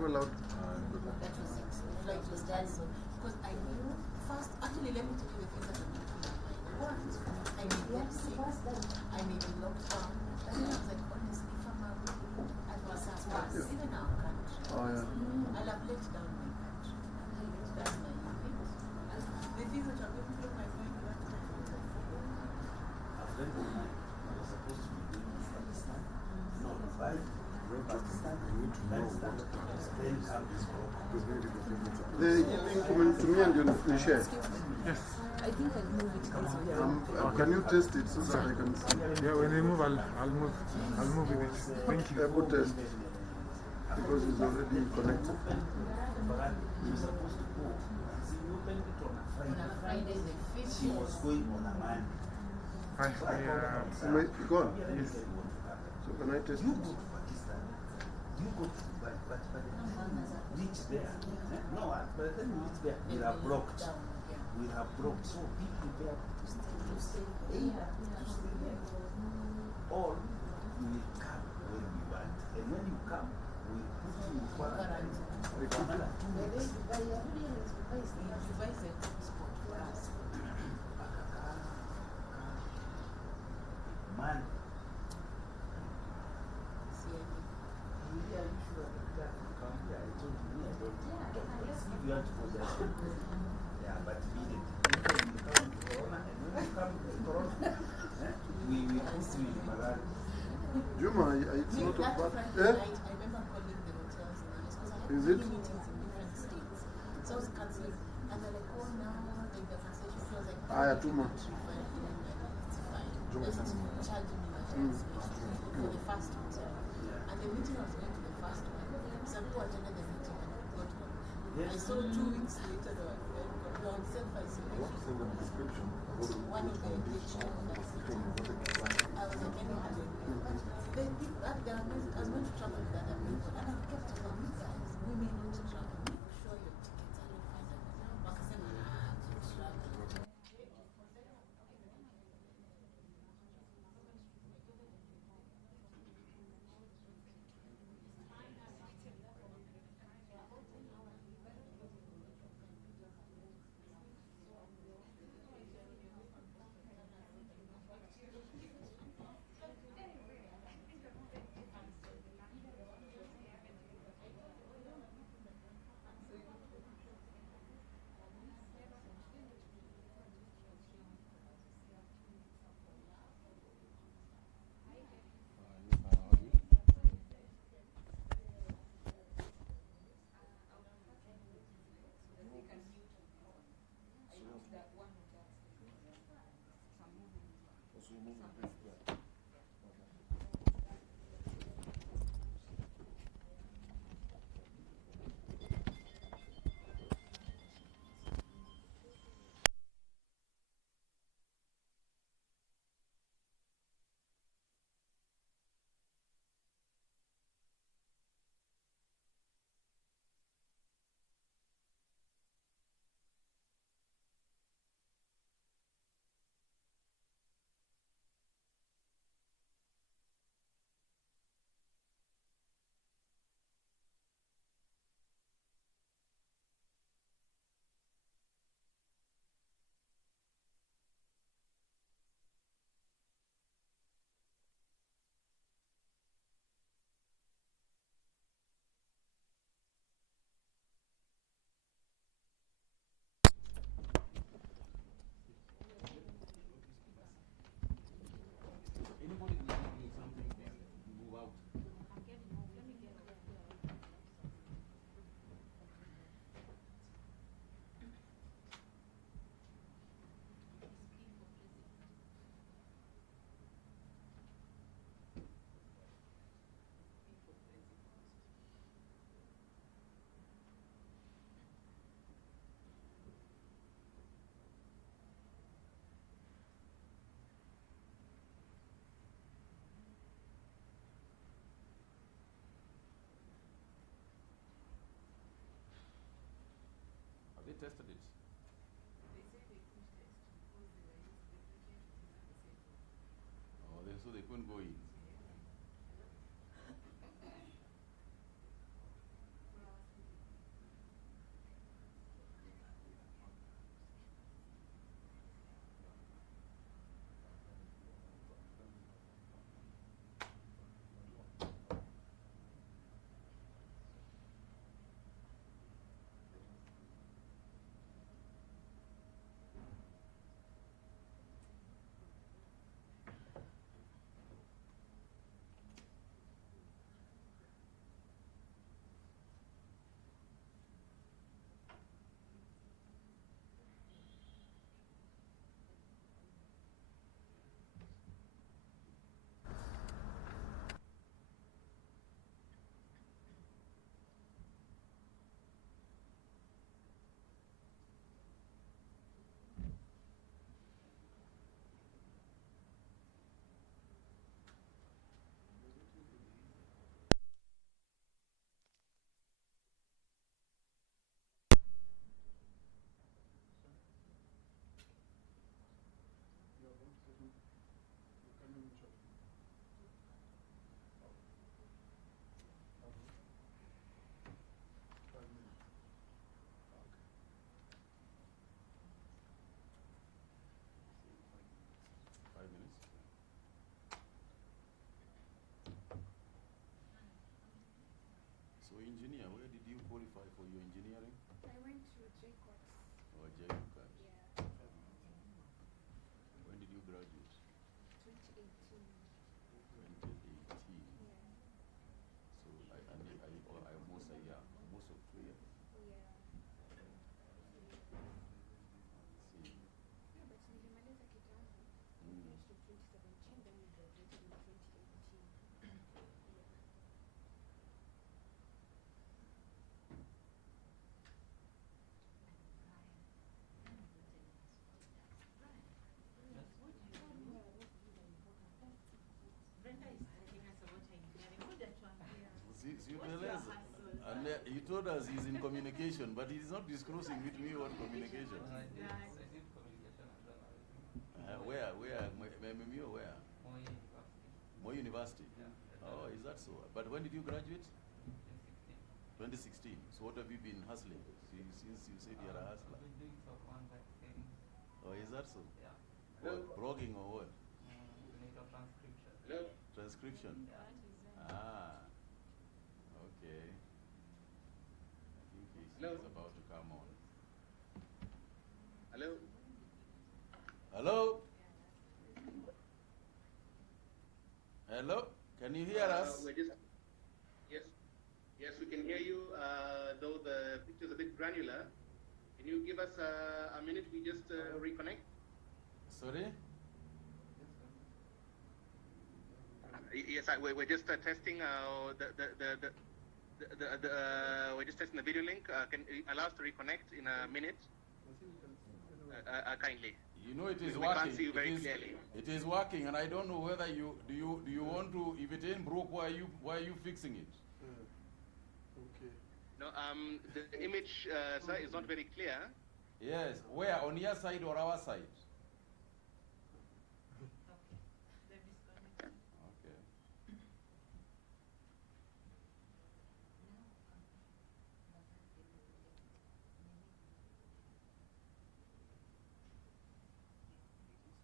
were loud. That was it. The flight was cancelled. Because I knew first, actually, let me tell you the things that I'm looking at. I may get sick, I may be locked down. But then I was like, honestly, if I'm at the suspect, even our country, I'll have let down my country. That's my limit. The things that are going through my mind at that time, I was like, I was supposed to be doing Pakistan. No, right? Pakistan. Then come this The evening comment to me and you share. Yes. I think I'll move it closer. Can you test it so that I can see? Yeah, when I move, I'll move with it. Thank you. Able test. Because it's already connected. You're supposed to go. See, you opened it on a Friday. She was going on a Monday. Go on. Yes. So can I test You it? go to Pakistan. You go to Dubai, but by the time you reach there, no, by the time you reach there, we are blocked. We have blocked. So be prepared to stay. Either to stay there, or you will come when you want. And when you come, we put you in quarantine. Man. Yeah, but we put you in Malaria. Juma, it's not a bad. I remember calling the hotels and Is I it? was meetings in different states. So I was cancelling. And they're like, oh, now the cancellation fee was like, too much. it's fine. Just charging me my cancellation for the first hotel. And the meeting I was going to the first one, some people attended the meeting and got home. I saw 2 weeks later, they were on self-isolation. One of the injection I was like, anyhow, the people at the I was going to travel with other people, and I kept telling you guys, we may not travel. Make sure your tickets are refunded. Wakasema, travel. Tested it. They say they couldn't test because they were used to the application was not the same. Oh, so they couldn't go in. For engineer, where did you qualify for your engineering? I went to Jacobs. Or JCAT? Yeah. When did you graduate? 2018. 2018. Yeah. So I almost a year, almost of 2 years. Yeah. See. Yeah, but nilimaliza kitambo. Mm. Finished in 2017, then we graduated in 2018. Yeah. See, and he told us he's in communication, but he's not disclosing with me what communication. I did communication as well. Where? Memimio, where? Moi More University. university. Yeah. Oh, is that so? But when did you graduate? 2016. 2016. So what have you been hustling since you said you're a hustler? I've been doing some online things. Oh, is that so? Yeah. What, blogging or what? Clinical transcription. Transcription? Yeah. Ah, okay. I think he's about to come on. Hello? Hello? Hello? Can you hear us? Yes. Yes, we can hear you, though the picture's a bit granular. Can you give us a minute? We just reconnect. Sorry? Yes, we're just testing we're just testing the video link. Can you allow us to reconnect in a minute? Kindly. You know it is We working. can't see you very clearly. It is working, and I don't know whether you want to. If it ain't broke, why are you fixing it? Okay. No, the image sir, is not very clear. Yes. Where, on your side or our side? Okay.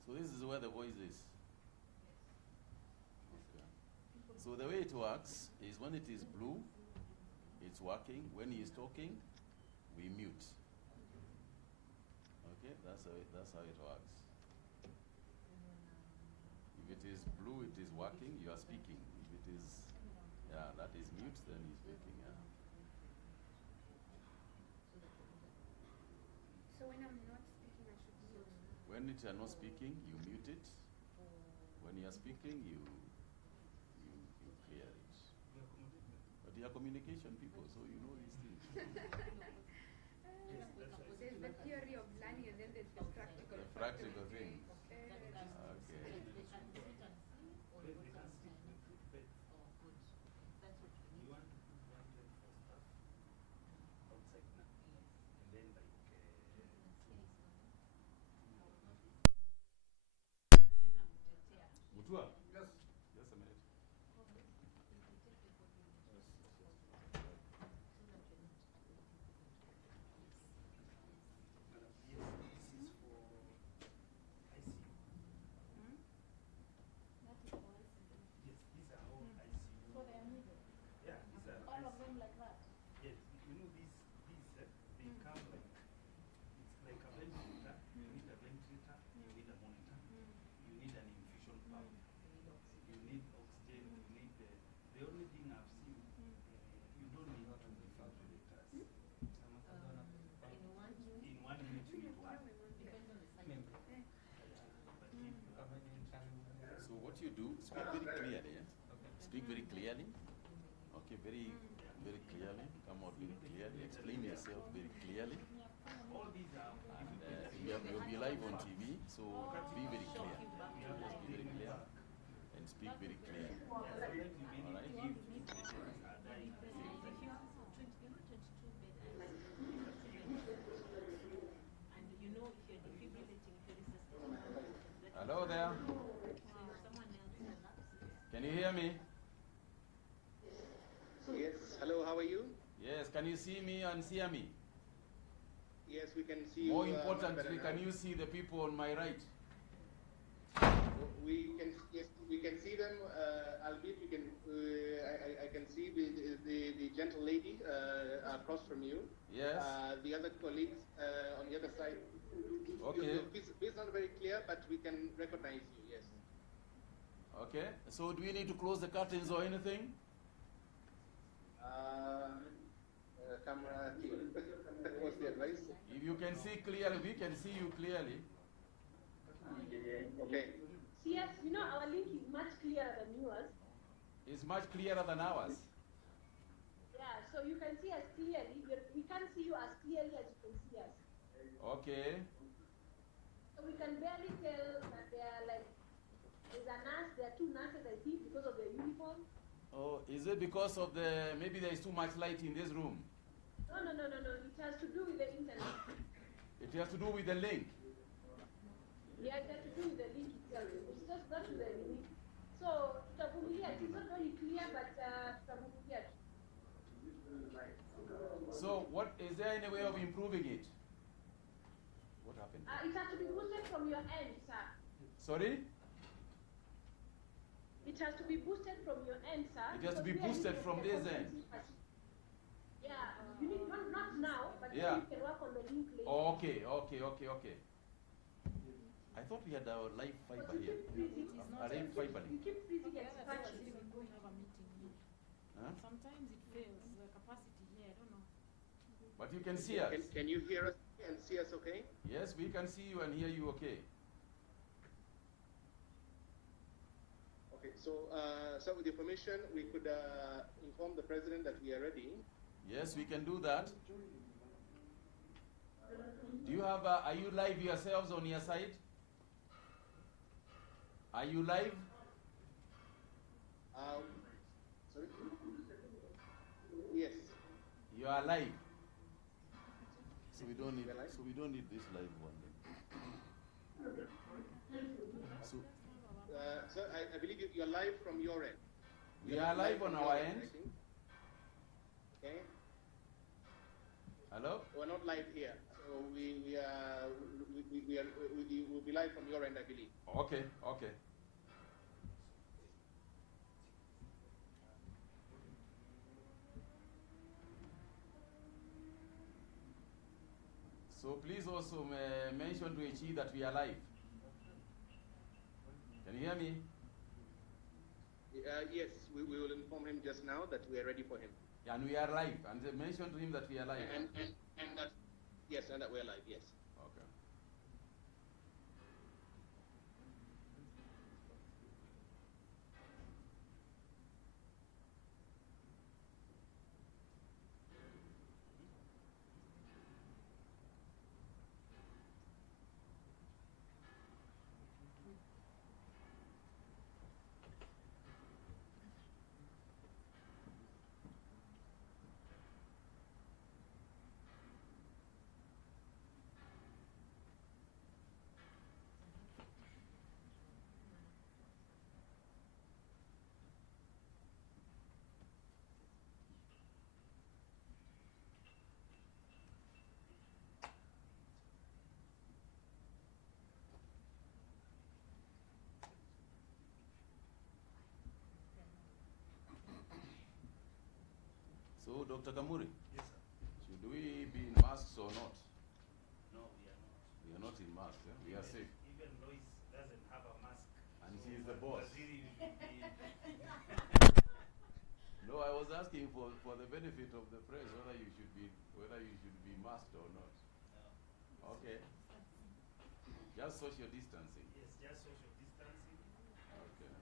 So this is where the voice is. Okay. So the way it works is when it is blue, it's working. When he is talking, we mute. Okay, that's how it works. If it is blue, it is working. You are speaking. If it is, that is mute, then he's speaking. Yeah. So when I'm not speaking, I should mute. When you are not speaking, you mute it. When you are speaking, you clear it. But you are communication people, so you know these things. There's the theory of learning and then there's the practical. The practical things. Okay. Okay. You want to put one day for stuff outside now. And then like Mutua? Yes. Just a minute. You do speak very clearly. Speak very clearly. Okay, very clearly. Come out very clearly. Explain yourself very clearly. And you'll be live on TV, so be very clear. Just be very clear and speak very clearly. All right. Hello there. Can you hear me? Yes. Hello. How are you? Yes. Can you see me and hear me? Yes, we can see you. More importantly, can you see the people on my right? We can see them. Albeit, we can. I can see the gentle lady across from you. Yes. The other colleagues on the other side. Okay. Your face is not very clear, but we can recognize you, yes. Okay. So do we need to close the curtains or anything? Camera team. What's the advice? If you can see clearly, we can see you clearly. Okay. Yes, you know our link is much clearer than yours. It's much clearer than ours. Yeah, so you can see us clearly. We can't see you as clearly as you can see us. Okay. So we can barely tell that they are like, there's a nurse, there are two nurses, I think, because of their uniform. Oh, is it because of maybe there is too much light in this room? No. It has to do with the internet. It has to do with the link. Yeah, it has to do with the link itself. It's just not with the link. So, tutavumilia, it's not very clear, but tutavumilia. So, is there any way of improving it? What happened? It has to be boosted from your end, sir. Sorry? It has to be boosted from your end, sir. It has to be boosted from this end. Yeah, you need not now, but Yeah. you can work on the link later. Okay. I thought we had our live fiber But you here. keep freezing. Our live fiber You link. keep freezing The and other thing scratching. is when we have a meeting, Huh? sometimes it fails, the capacity here, I don't know. But you can see us. Can you hear us and see us okay? Yes, we can see you and hear you okay. Okay, so with your permission, we could inform the president that we are ready. Yes, we can do that. Do you have, are you live yourselves on your side? Are you live? Sorry? Yes. You are live. So we don't need, We are live? so we don't need this live one then. So So I believe you're live from your end. we are live on our end. I think. Okay. Hello? We're not live here. So we'll be live from your end, I believe. Okay. So please also mention to HE that we are live. Can you hear me? Yes, we will inform him just now that we are ready for him. And we are live. And mention to him that we are live. And that, yes, and that we are live, yes. Okay. So, Dr. Kamuri, Yes, sir. should we be in masks or not? No, we are not. We are not in masks. We are safe. Even Lois doesn't have a mask. And she is the boss. Waziri will be No, I was asking for the benefit of the press whether you should be masked or not. Okay. Just social distancing. yes, just social distancing. Okay.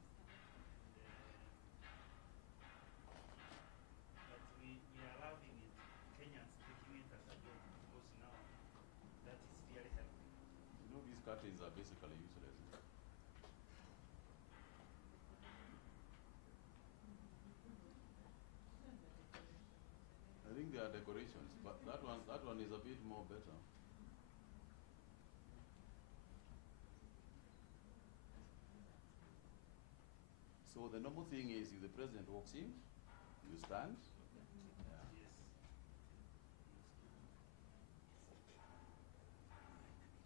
But we are allowing it, Kenyans taking it as a job because now that is really helping. You know these curtains are basically useless. I think they are decorations, but that one is a bit more better. So the normal thing is if the president walks in, you stand. Yeah. Yes.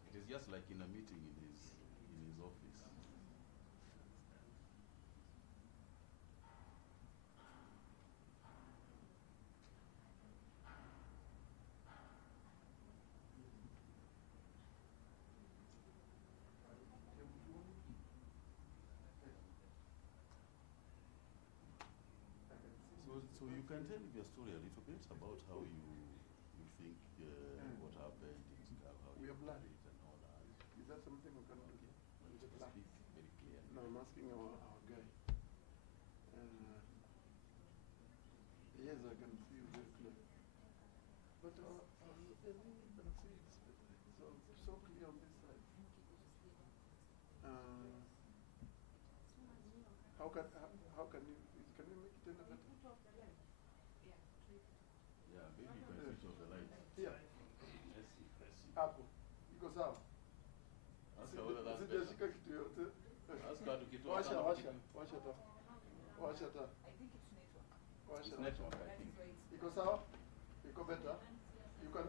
It is just like in a meeting in his office. So you can tell your story a little bit about how you think what happened in Chicago, how We you are blood. did it and all that. Is that something we can do? But Is it speak black? very clearly. No, I'm asking our guy. Yes, I can see you very clear. But can see it's so clear on this side. How can you make it any better? Yeah, maybe you can switch off the light. Yeah. Let's see. Hapo. Iko sawa? Ask her whether that's better. Sijashika kitu yote. Ask her to get off. Washa taa. Washa taa. I think it's network. Washa. It's network, I think. Iko sawa? Iko better? You can.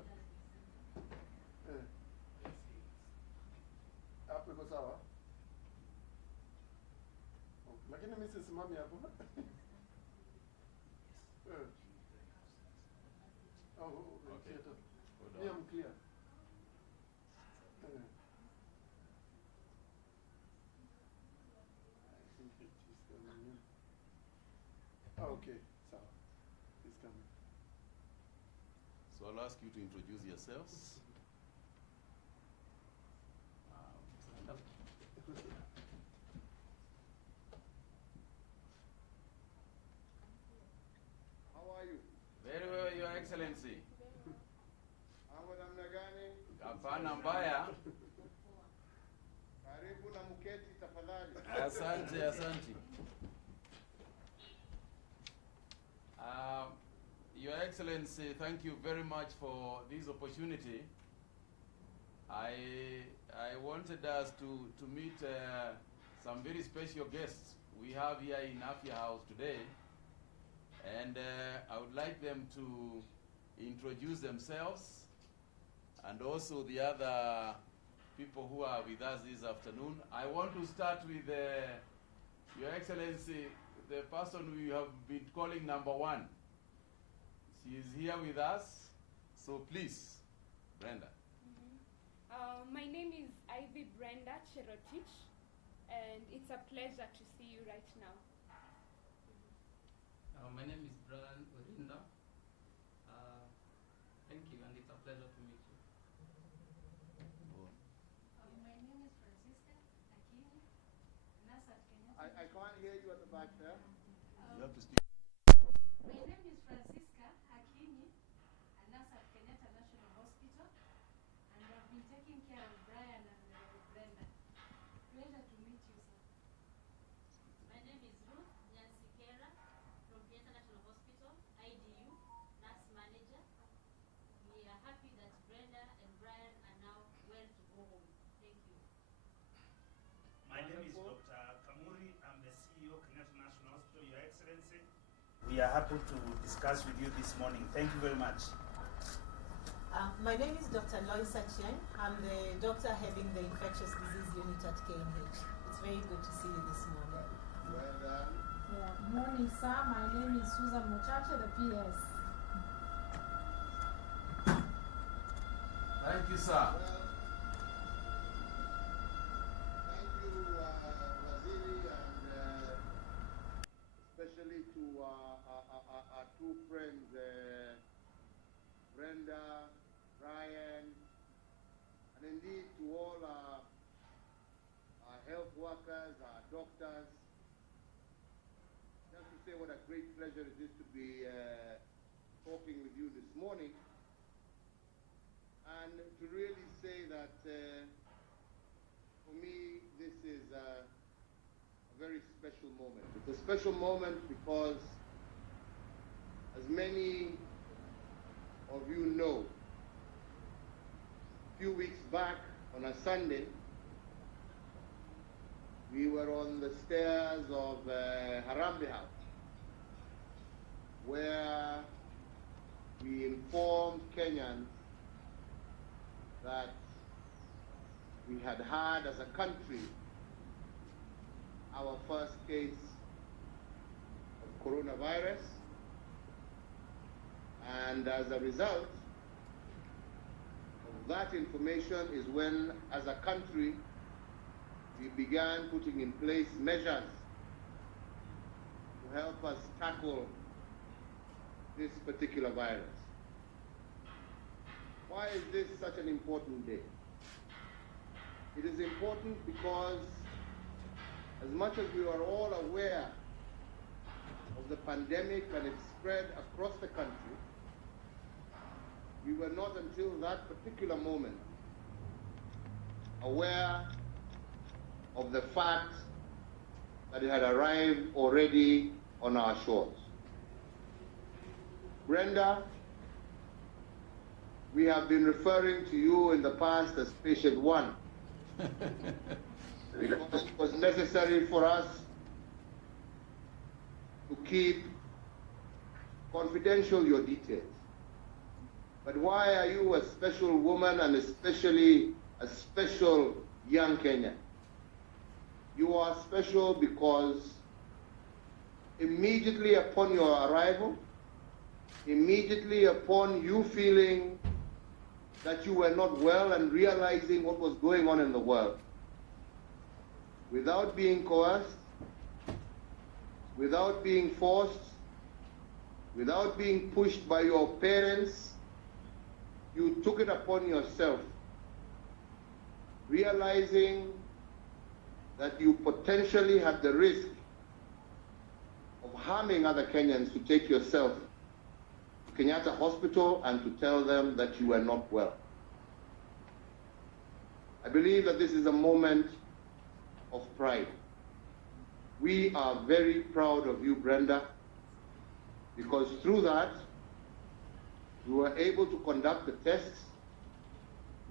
Hapo iko sawa? Okay. Lakini mimi sisimami hapo. Okay. Hold on. Yeah, I'm clear. I think it is coming in. Okay, so it's coming. So I'll ask you to introduce yourselves. Stand up. How are you? Very well, Your Excellency. Mambo namna gani? Hapana mbaya. Karibu na mketi tafadhali. Asante. Your Excellency, thank you very much for this opportunity. I wanted us to meet some very special guests we have here in Afia House today, and I would like them to introduce themselves and also the other people who are with us this afternoon. I want to start with Your Excellency, the person we have been calling number one. She is here with us, so please, Brenda. My name is Ivy Brenda Cherotich, and it's a pleasure to see you right now. My name is Brian Orinda. Thank you, and it's a pleasure to meet you. My name is Francisca Akini, nurse at Kenyatta. I can't hear you at the back there. You have to speak. My name is Francisca Akini, a nurse at Kenyatta National Hospital, and I've been taking care of Brian and Brenda. Pleasure to meet you, sir. My name is Ruth Nyansikera from Kenyatta National Hospital, IDU, nurse manager. We are happy that Brenda and Brian are now well to go home. Thank you. My name is Dr. Kamuri. I'm the CEO of Kenyatta National Hospital, Your Excellency. We are happy to discuss with you this morning. Thank you very much. My name is Dr. Loisa Chiang. I'm the doctor heading the infectious disease unit at KNH. It's very good to see you this morning. Well done. Yeah, morning, sir. My name is Susan Mochache, the PS. Thank you, sir. Well, thank you, Waziri, and especially to our two friends, Brenda, Ryan, and indeed to all our health workers, our doctors. Just to say what a great pleasure it is to be talking with you this morning, and to really say that for me this is a very special moment. It's a special moment because, as many of you know, a few weeks back on a Sunday, we were on the stairs of Harambee House, where we informed Kenyans that we had had as a country our first case of coronavirus, and as a result of that information is when, as a country, we began putting in place measures to help us tackle this particular virus. Why is this such an important day? It is important because as much as we are all aware of the pandemic and its spread across the country, we were not until that particular moment aware of the fact that it had arrived already on our shores. Brenda, we have been referring to you in the past as patient one because it was necessary for us to keep confidential your details. But why are you a special woman and especially a special young Kenyan? You are special because immediately upon your arrival, immediately upon you feeling that you were not well and realizing what was going on in the world, without being coerced, without being forced, without being pushed by your parents, you took it upon yourself, realizing that you potentially had the risk of harming other Kenyans, to take yourself to Kenyatta Hospital and to tell them that you were not well. I believe that this is a moment of pride. We are very proud of you, Brenda, because through that, we were able to conduct the tests,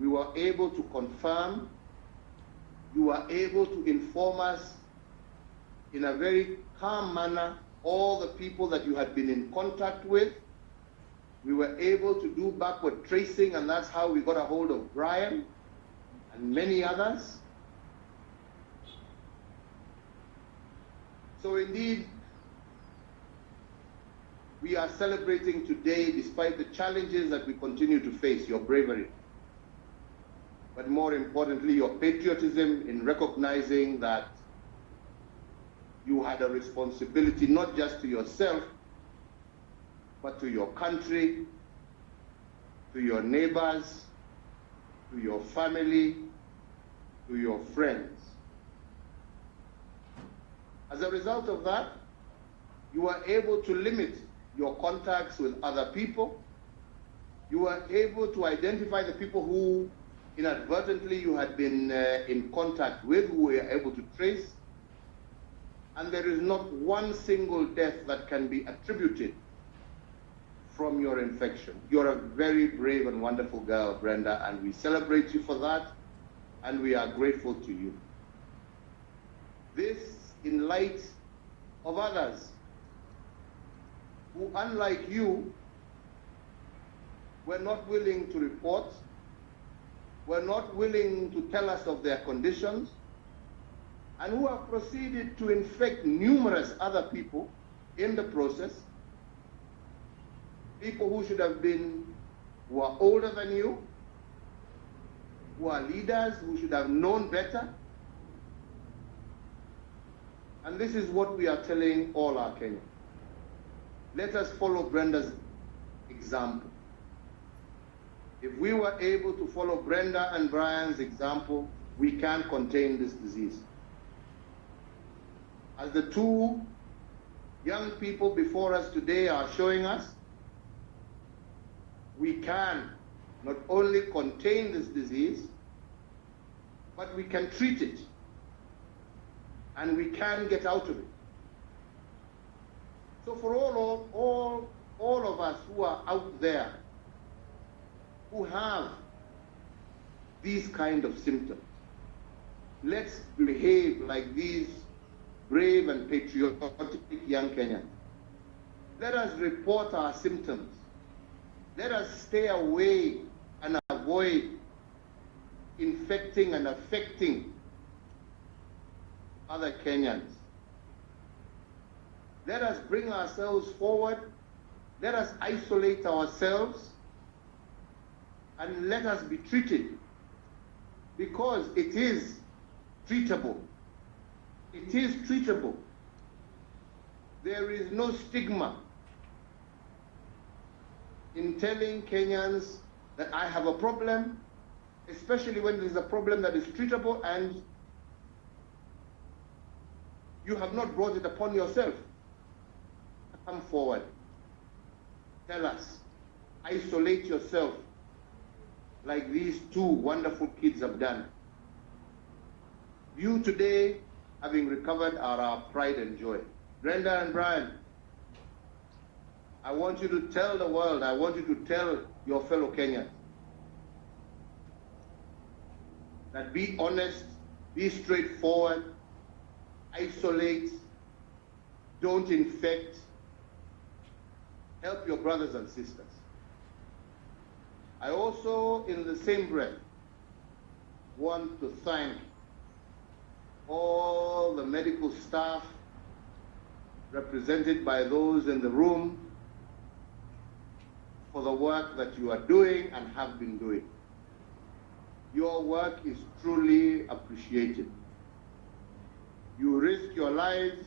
we were able to confirm, you were able to inform us in a very calm manner all the people that you had been in contact with. We were able to do backward tracing, and that's how we got a hold of Brian and many others. So indeed, we are celebrating today, despite the challenges that we continue to face, your bravery. But more importantly, your patriotism in recognizing that you had a responsibility not just to yourself, but to your country, to your neighbors, to your family, to your friends. As a result of that, you were able to limit your contacts with other people. You were able to identify the people who inadvertently you had been in contact with, who were able to trace. And there is not one single death that can be attributed from your infection. You're a very brave and wonderful girl, Brenda, and we celebrate you for that, and we are grateful to you. This in light of others who, unlike you, were not willing to report, were not willing to tell us of their conditions, and who have proceeded to infect numerous other people in the process, people who should have been, who are older than you, who are leaders, who should have known better. And this is what we are telling all our Kenyans. Let us follow Brenda's example. If we were able to follow Brenda and Brian's example, we can contain this disease. As the two young people before us today are showing us, we can not only contain this disease, but we can treat it, and we can get out of it. So for all of us who are out there, who have these kind of symptoms, let's behave like these brave and patriotic young Kenyans. Let us report our symptoms. Let us stay away and avoid infecting and affecting other Kenyans. Let us bring ourselves forward. Let us isolate ourselves, and let us be treated, because it is treatable. It is treatable. There is no stigma in telling Kenyans that I have a problem, especially when there's a problem that is treatable and you have not brought it upon yourself. Come forward. Tell us. Isolate yourself like these two wonderful kids have done. You today, having recovered, are our pride and joy. Brenda and Brian, I want you to tell the world, I want you to tell your fellow Kenyans that be honest, be straightforward, isolate, don't infect, help your brothers and sisters. I also, in the same breath, want to thank all the medical staff represented by those in the room for the work that you are doing and have been doing. Your work is truly appreciated. You risk your lives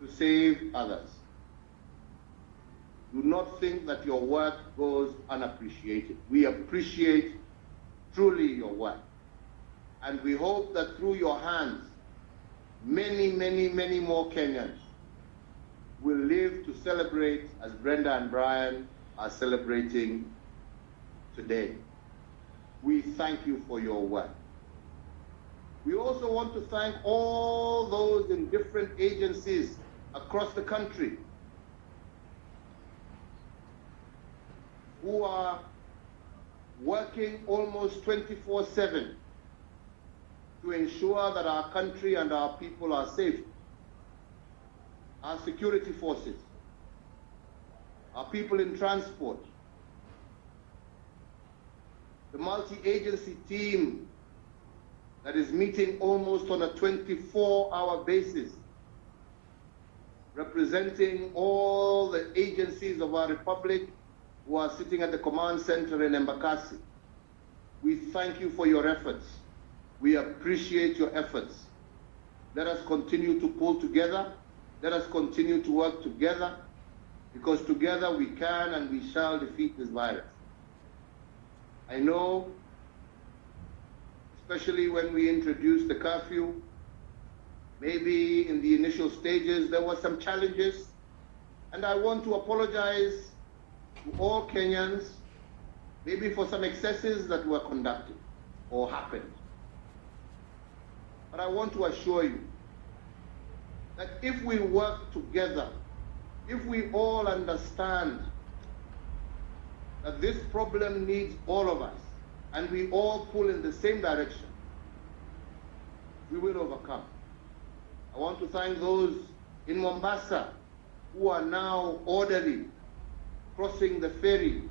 to save others. Do not think that your work goes unappreciated. We appreciate truly your work. And we hope that through your hands, many, many, many more Kenyans will live to celebrate as Brenda and Brian are celebrating today. We thank you for your work. We also want to thank all those in different agencies across the country who are working almost 24/7 to ensure that our country and our people are safe. Our security forces, our people in transport, the multi-agency team that is meeting almost on a 24-hour basis, representing all the agencies of our republic who are sitting at the command center in Embakasi. We thank you for your efforts. We appreciate your efforts. Let us continue to pull together. Let us continue to work together, because together we can and we shall defeat this virus. I know, especially when we introduced the curfew, maybe in the initial stages there were some challenges, and I want to apologize to all Kenyans, maybe for some excesses that were conducted or happened. But I want to assure you that if we work together, if we all understand that this problem needs all of us, and we all pull in the same direction, we will overcome. I want to thank those in Mombasa who are now orderly crossing the ferry.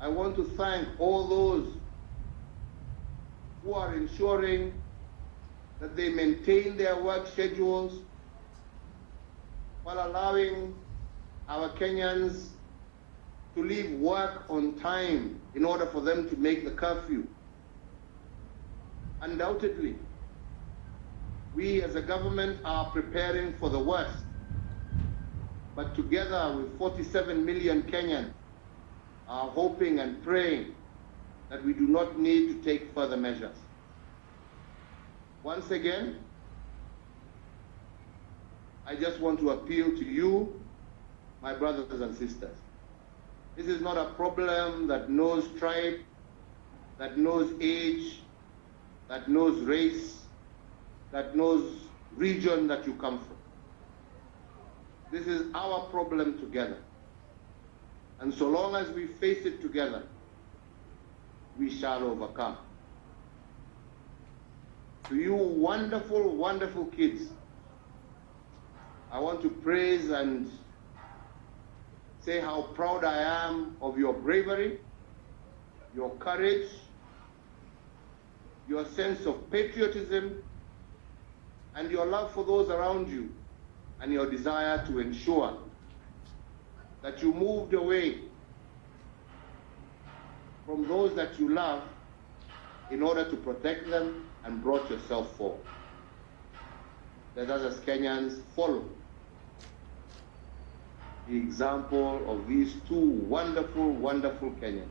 I want to thank all those who are ensuring that they maintain their work schedules while allowing our Kenyans to leave work on time in order for them to make the curfew. Undoubtedly, we as a government are preparing for the worst, but together with 47 million Kenyans are hoping and praying that we do not need to take further measures. Once again, I just want to appeal to you, my brothers and sisters. This is not a problem that knows tribe, that knows age, that knows race, that knows region that you come from. This is our problem together. And so long as we face it together, we shall overcome. To you wonderful, wonderful kids, I want to praise and say how proud I am of your bravery, your courage, your sense of patriotism, and your love for those around you, and your desire to ensure that you moved away from those that you love in order to protect them and brought yourself forward. Let us as Kenyans follow the example of these two wonderful, wonderful Kenyans.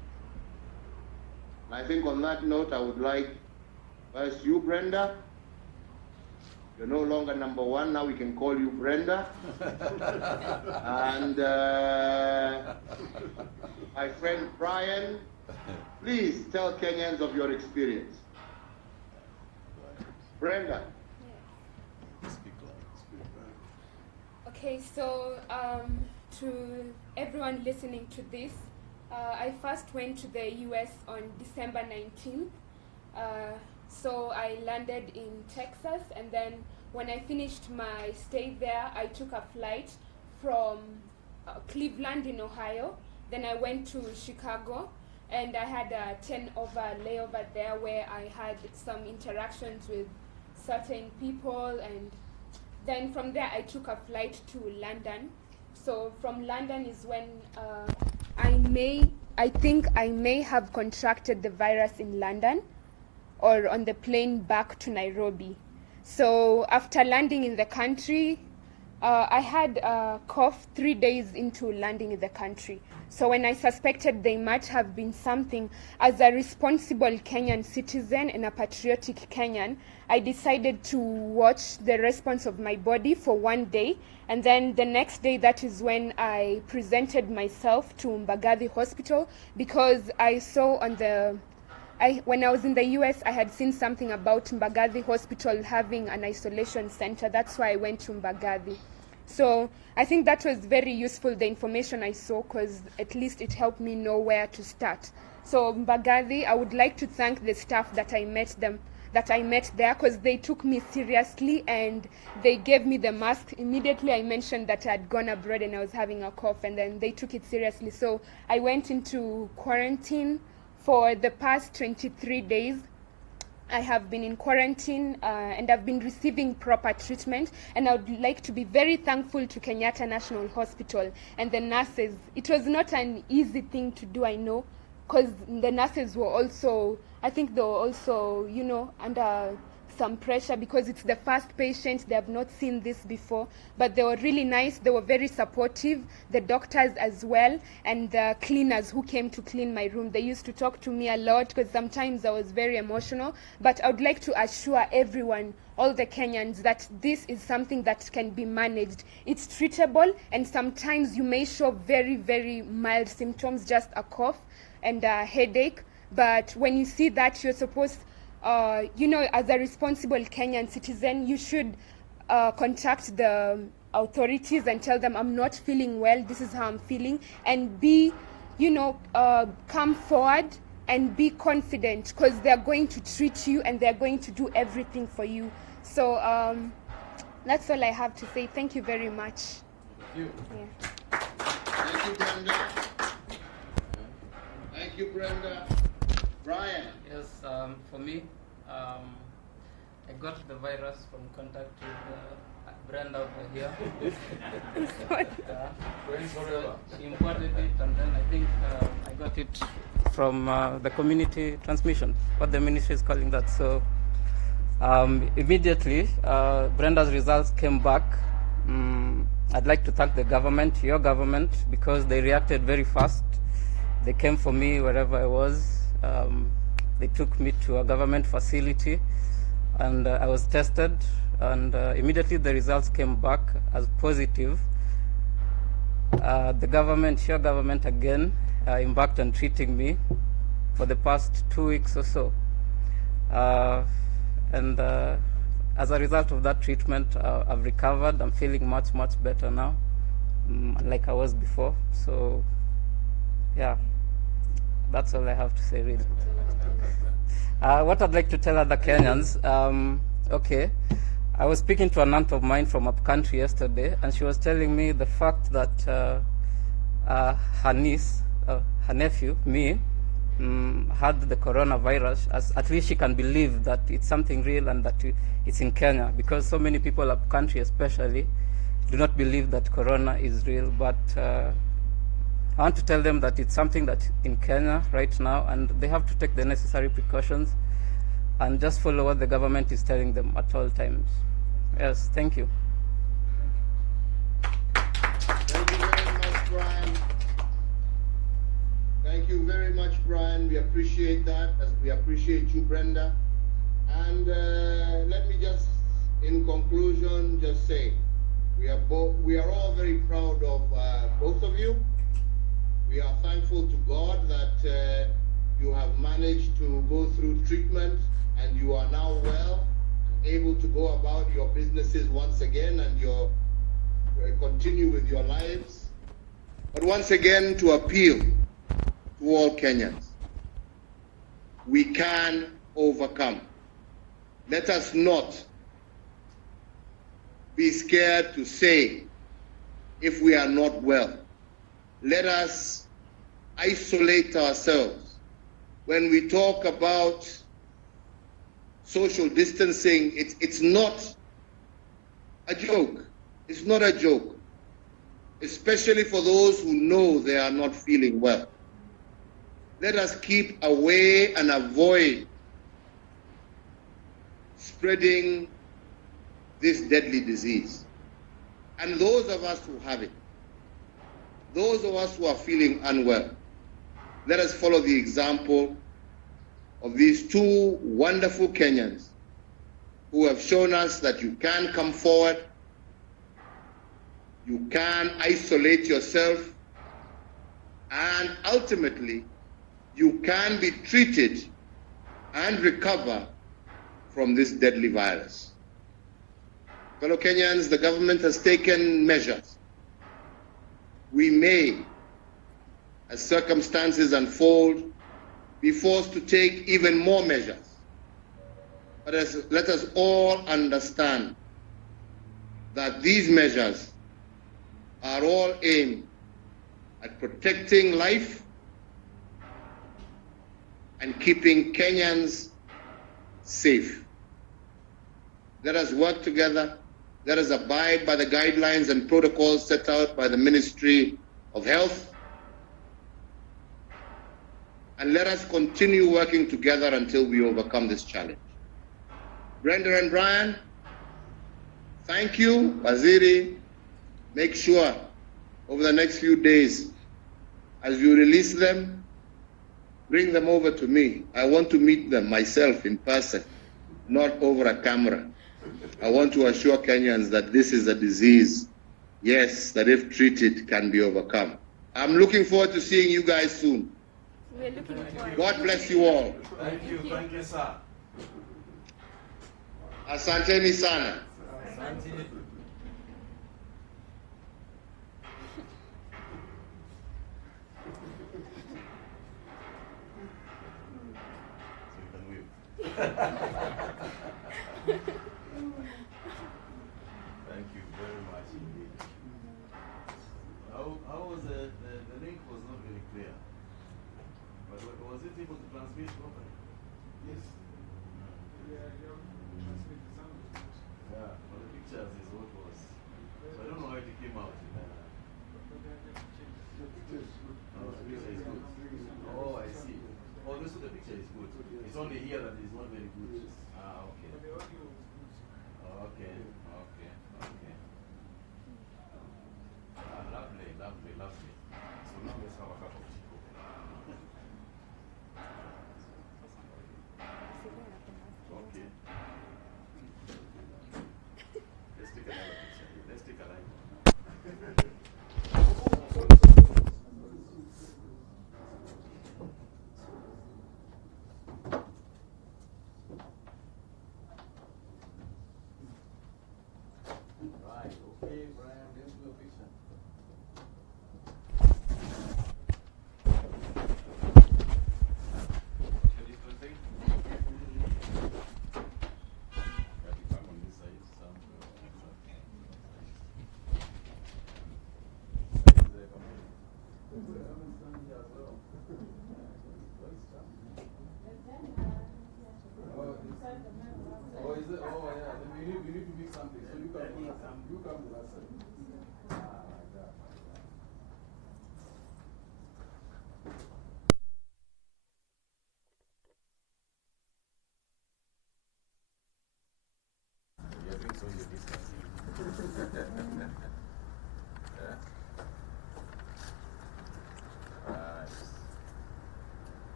And I think on that note, I would like first you, Brenda. You're no longer number one, now we can call you Brenda. And my friend Brian, please tell Kenyans of your experience. Brenda. Okay, so to everyone listening to this, I first went to the US on December 19th. So I landed in Texas, and then when I finished my stay there, I took a flight from Cleveland in Ohio. Then I went to Chicago, and I had a 10-hour layover there where I had some interactions with certain people, and then from there I took a flight to London. So from London is when I think I may have contracted the virus in London or on the plane back to Nairobi. So after landing in the country, I had a cough 3 days into landing in the country. So when I suspected they might have been something, as a responsible Kenyan citizen and a patriotic Kenyan, I decided to watch the response of my body for 1 day. And then the next day, that is when I presented myself to Mbagathi Hospital, because I saw on when I was in the US, I had seen something about Mbagathi Hospital having an isolation center. That's why I went to Mbagathi. So I think that was very useful, the information I saw, because at least it helped me know where to start. So Mbagathi, I would like to thank the staff that I met there, because they took me seriously and they gave me the mask. Immediately I mentioned that I had gone abroad and I was having a cough, and then they took it seriously. So I went into quarantine for the past 23 days. I have been in quarantine and I've been receiving proper treatment, and I would like to be very thankful to Kenyatta National Hospital and the nurses. It was not an easy thing to do, I know, because the nurses were also, I think they were also, you know, under some pressure because it's the first patient, they have not seen this before, but they were really nice, they were very supportive, the doctors as well, and the cleaners who came to clean my room. They used to talk to me a lot because sometimes I was very emotional, but I would like to assure everyone, all the Kenyans, that this is something that can be managed. It's treatable, and sometimes you may show very, very mild symptoms, just a cough and a headache, but when you see that, you're supposed you know, as a responsible Kenyan citizen, you should contact the authorities and tell them, I'm not feeling well, this is how I'm feeling, and be, you know, come forward and be confident, because they're going to treat you and they're going to do everything for you. So that's all I have to say. Thank you very much. Thank you. Yeah. Thank you, Brenda. Thank you, Brenda. Brian. Yes, for me, I got the virus from contact with Brenda over here. She imported it, and then I think I got it from the community transmission, what the ministry is calling that. So immediately, Brenda's results came back. I'd like to thank the government, your government, because they reacted very fast. They came for me wherever I was. They took me to a government facility, and I was tested, and immediately the results came back as positive. The government, your government again, embarked on treating me for the past 2 weeks or so. And as a result of that treatment, I've recovered. I'm feeling much, much better now, like I was before. So, yeah, that's all I have to say, really. What I'd like to tell other Kenyans, okay, I was speaking to an aunt of mine from up country yesterday, and she was telling me the fact that her niece, her nephew, me, had the coronavirus, as at least she can believe that it's something real and that it's in Kenya, because so many people up country especially do not believe that corona is real. But I want to tell them that it's something that's in Kenya right now, and they have to take the necessary precautions and just follow what the government is telling them at all times. Yes, thank you. Thank you very much. Brian. Thank you very much, Brian. We appreciate that, as we appreciate you, Brenda. And let me just, in conclusion, just say, we are all very proud of both of you. We are thankful to God that you have managed to go through treatment and you are now well, able to go about your businesses once again and continue with your lives. But once again, to appeal to all Kenyans, we can overcome. Let us not be scared to say if we are not well. Let us isolate ourselves. When we talk about social distancing, it's not a joke. It's not a joke, especially for those who know they are not feeling well. Let us keep away and avoid spreading this deadly disease. And those of us who have it, those of us who are feeling unwell, let us follow the example of these two wonderful Kenyans who have shown us that you can come forward, you can isolate yourself, and ultimately you can be treated and recover from this deadly virus. Fellow Kenyans, the government has taken measures. We may, as circumstances unfold, be forced to take even more measures. But let us all understand that these measures are all aimed at protecting life and keeping Kenyans safe. Let us work together. Let us abide by the guidelines and protocols set out by the Ministry of Health. And let us continue working together until we overcome this challenge. Brenda and Brian, thank you. Waziri, make sure over the next few days, as you release them, bring them over to me. I want to meet them myself in person, not over a camera. I want to assure Kenyans that this is a disease, yes, that if treated can be overcome. I'm looking forward to seeing you guys soon. We're looking forward. God bless you all. Thank you, sir. Asanteni sana. Thank you very much indeed. How was the link was not very clear. But was it able to transmit properly? Yes. Yeah, transmit the sound. Yeah, but the pictures is what was. So I don't know how it came out. The picture is good. Oh, the picture is good. Oh, I see. Oh, this the picture is good. It's only here that it's not very good. Ah, okay. But the audio is good. Okay, okay, okay. Ah, lovely, lovely, lovely. So now let's have a cup of tea.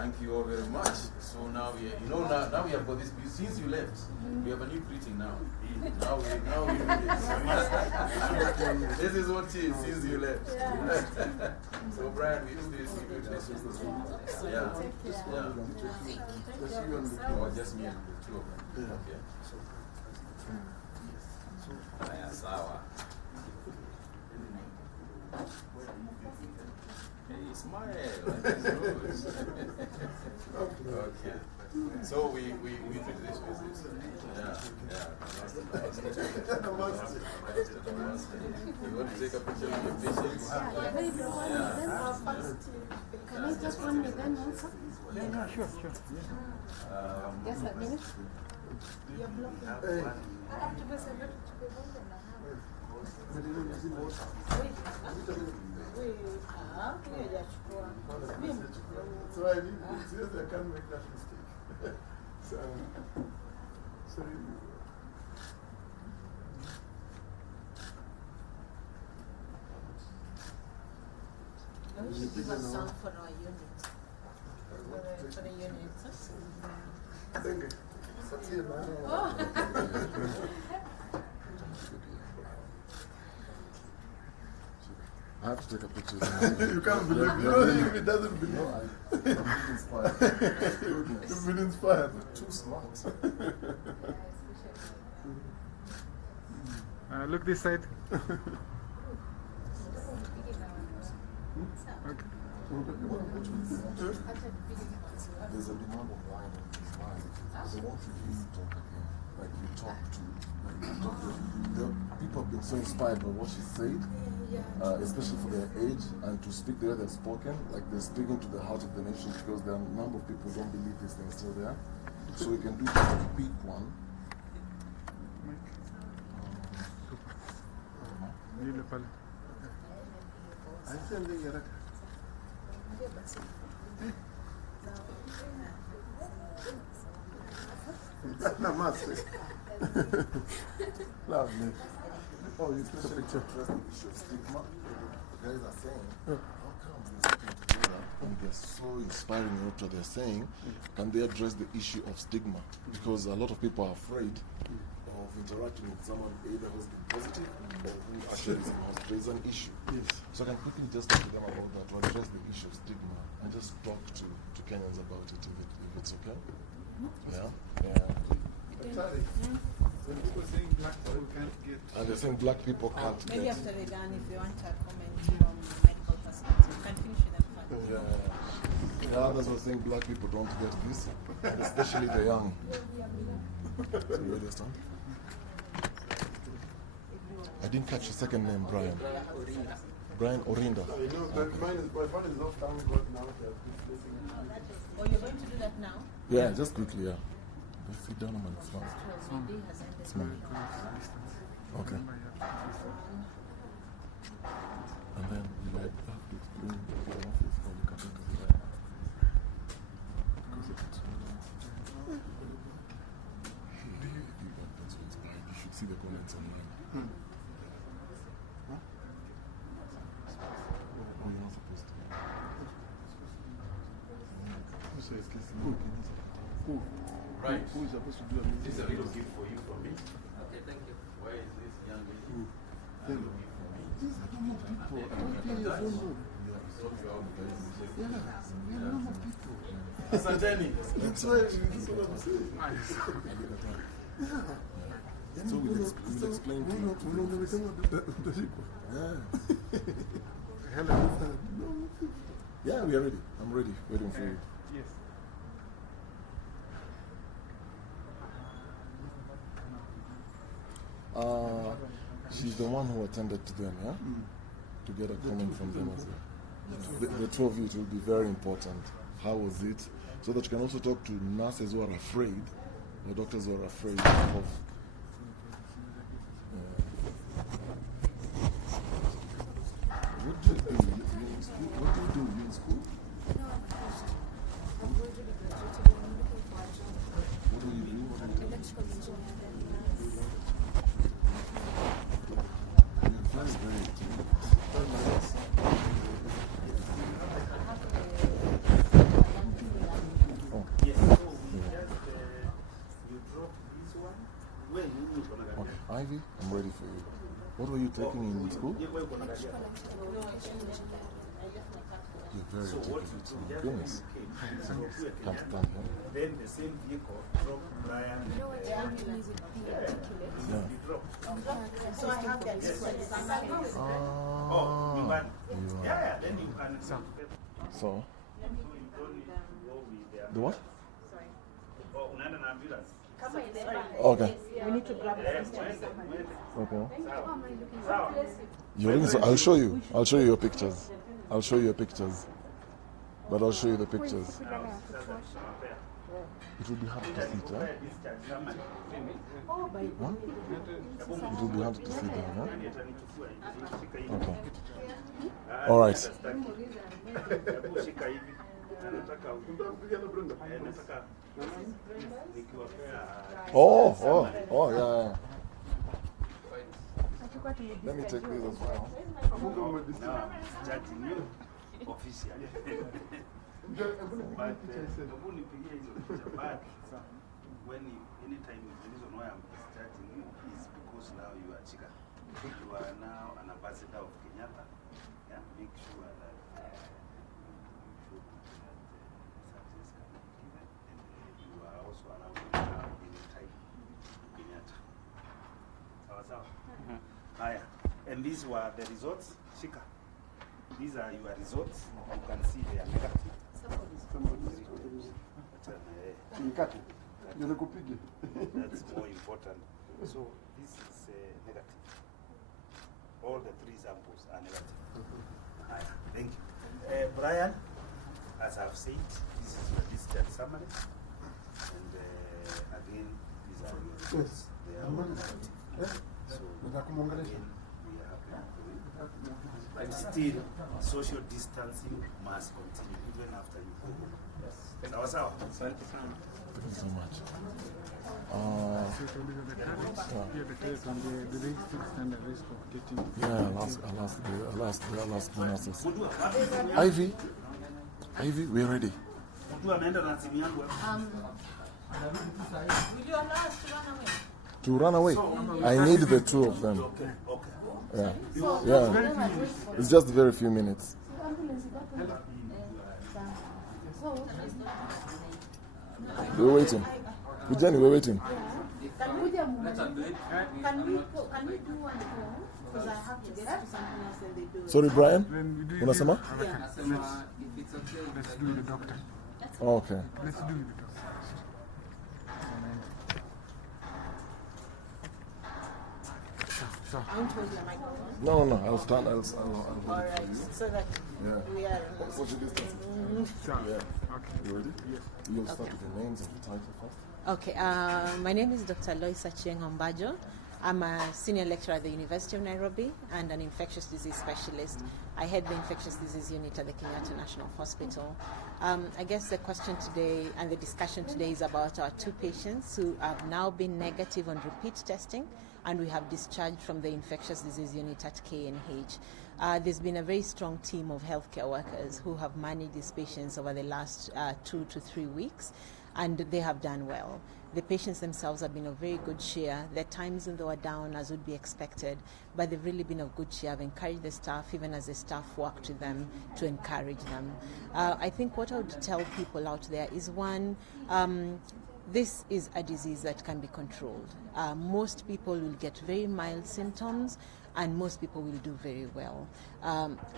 Thank you all very much. So now we, now we have got this. Since you left, we have a new greeting now. Now we do this. This is what it is since you left. So Brian, we do this. Yeah. Or just me and the two of them. Okay. Sawa. Hey, smile. Okay. So we do this with this. Yeah. You want to take a picture of your patients? Can I just one with them also? Yeah, sure. Just a minute. You're blocking. I have to go celebrate to be home and So I can't make that mistake. Sorry. We should give a song for our unit. For the unit. Thank you. Oh. I have to take a picture. You can't believe it. If it doesn't believe No, I've been inspired. You've been inspired. Too smart. Look this side. Okay. There's a demand online on this line. They want to hear you talk again. Like you talk to. The people have been so inspired by what she said, especially for their age, and to speak the way they've spoken, like they're speaking to the heart of the nation, because there are a number of people who don't believe these things still there. So we can do just a quick one. Lovely. Oh, you Especially to address the issue of stigma. The guys are saying, how come they're sticking together and they're so inspiring in what they're saying? Can they address the issue of stigma? Because a lot of people are afraid of interacting with someone either who's been positive or who actually is an issue. Yes. So I can quickly just talk to them about that, to address the issue of stigma, and just talk to Kenyans about it if it's okay. Yeah? When people saying black people can't get. And they're saying black people can't Maybe get. after they're done, if you want a comment from medical perspective, you can finish with them. Yeah, others were saying black people don't get this, and especially the young. So you understand? I didn't catch your second name, Brian. Brian Orinda. I know, but mine is off, thank God now. Oh, you're going to do that now? Yeah, just quickly, yeah. Sit down on my phone. Okay. And then you might have to explain the office how you can get to the right. Because if it's that's so inspired. You should see the comments online. Oh, you're not supposed to. Who says listening? Who? Right. Who is supposed to do a music? This is a little gift for you from me. Okay, thank you. Where is this young lady? A little gift for me. These are normal people. I don't play your phone room. Yeah, we are normal people. Asanteni. That's why that's what I'm saying. Yeah. So we'll explain to you. Hello. Yeah, we are ready. I'm ready. Waiting for you. Yes. She's the one who attended to them, yeah? To get a comment from them as well. The two of you, it will be very important. How was it? So that you can also talk to nurses who are afraid, or doctors who are afraid of. What do you do? You in school? What do you do? You in school? No, I'm finished. I'm going to be graduated and I'm looking for a job. What do you do? What do you do? Electrical engineering. You're very, very active. What were you taking in school? You're very So what you educated. do, just Goodness. Can't stand here. then the same vehicle drop Brian. So I have that express. Oh, you can. Yeah, then you can. So, you don't need to go with the the what? Oh, unaenda na ambulance. Okay. We need to grab the Okay. Sawa. You're looking, so I'll show you. I'll show you your pictures. I'll show you your pictures. But I'll show you the pictures. It will be hard to see, huh? Huh? It will be hard to see them, huh? Okay. All right. Oh, yeah. Let me take these as well. Judging you officially. But when anytime the reason why I'm discharging you is because now you are Chika. You are now an ambassador of Kenyatta. Yeah, make sure that you you are also allowed to have any time Kenyatta. Sawa sawa. Haya. And these were the results, Shika. These are your results. You can see they are negative. That's more important. So this is negative. All the three samples are negative. Thank you. Brian, as I've said, this is your discharge summary. And again, these are your results. They are all negative. So again, but still, social distancing must continue even after you go home. Yes. Sawa sawa. Thank you so much. Yeah, I'll ask the nurses. Ivy, we're ready. Will you allow us to run away? To run away? I need the two of them. Okay. Yeah. It's just very few minutes. We're waiting. Jenny, we're waiting. Can we do one more? Because I have to get to something else and they do it. Sorry, Brian? Unasema? Yeah. If it's okay, let's do the doctor. Oh, okay. Let's do the doctor. I won't hold your microphone. No, I'll stand. I'll All right, so that we are. Social distancing. Yeah. Okay. You ready? Yes. You'll start with the names and the title first. Okay, my name is Dr. Loisa Chieng-Ombajo. I'm a senior lecturer at the University of Nairobi and an infectious disease specialist. I head the infectious disease unit at the Kenyatta National Hospital. I guess the question today and the discussion today is about our two patients who have now been negative on repeat testing, and we have discharged from the infectious disease unit at KNH. There's been a very strong team of healthcare workers who have managed these patients over the last 2 to 3 weeks, and they have done well. The patients themselves have been of very good cheer. There are times when they were down, as would be expected, but they've really been of good cheer. I've encouraged the staff, even as the staff worked with them, to encourage them. I think what I would tell people out there is, one, this is a disease that can be controlled. Most people will get very mild symptoms, and most people will do very well.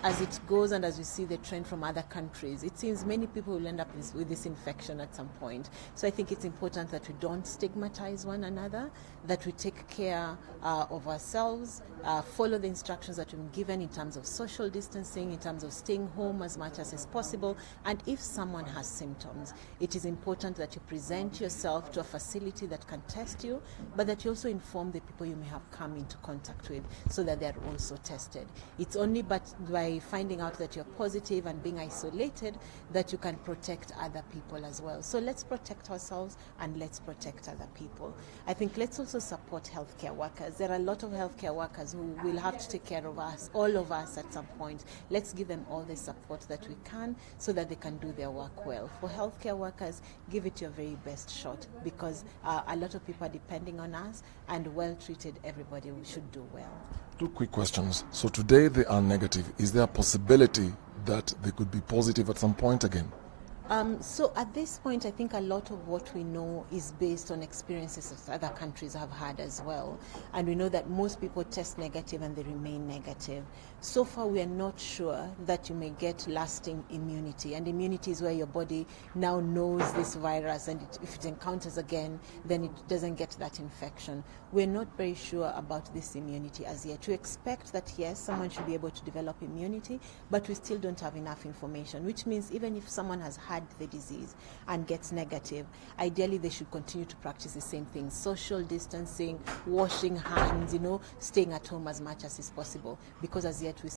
As it goes and as we see the trend from other countries, it seems many people will end up with this infection at some point. So I think it's important that we don't stigmatize one another, that we take care of ourselves, follow the instructions that we've been given in terms of social distancing, in terms of staying home as much as is possible. And if someone has symptoms, it is important that you present yourself to a facility that can test you, but that you also inform the people you may have come into contact with so that they're also tested. It's only by finding out that you're positive and being isolated that you can protect other people as well. So let's protect ourselves and let's protect other people. I think let's also support healthcare workers. There are a lot of healthcare workers who will have to take care of us, all of us at some point. Let's give them all the support that we can so that they can do their work well. For healthcare workers, give it your very best shot, because a lot of people are depending on us, and well treated, everybody should do well. Two quick questions. So today they are negative. Is there a possibility that they could be positive at some point again? So at this point, I think a lot of what we know is based on experiences that other countries have had as well. And we know that most people test negative and they remain negative. So far, we are not sure that you may get lasting immunity. And immunity is where your body now knows this virus, and if it encounters again, then it doesn't get that infection. We're not very sure about this immunity as yet. We expect that, yes, someone should be able to develop immunity, but we still don't have enough information, which means even if someone has had the disease and gets negative, ideally they should continue to practice the same things: social distancing, washing hands, staying at home as much as is possible, because as yet we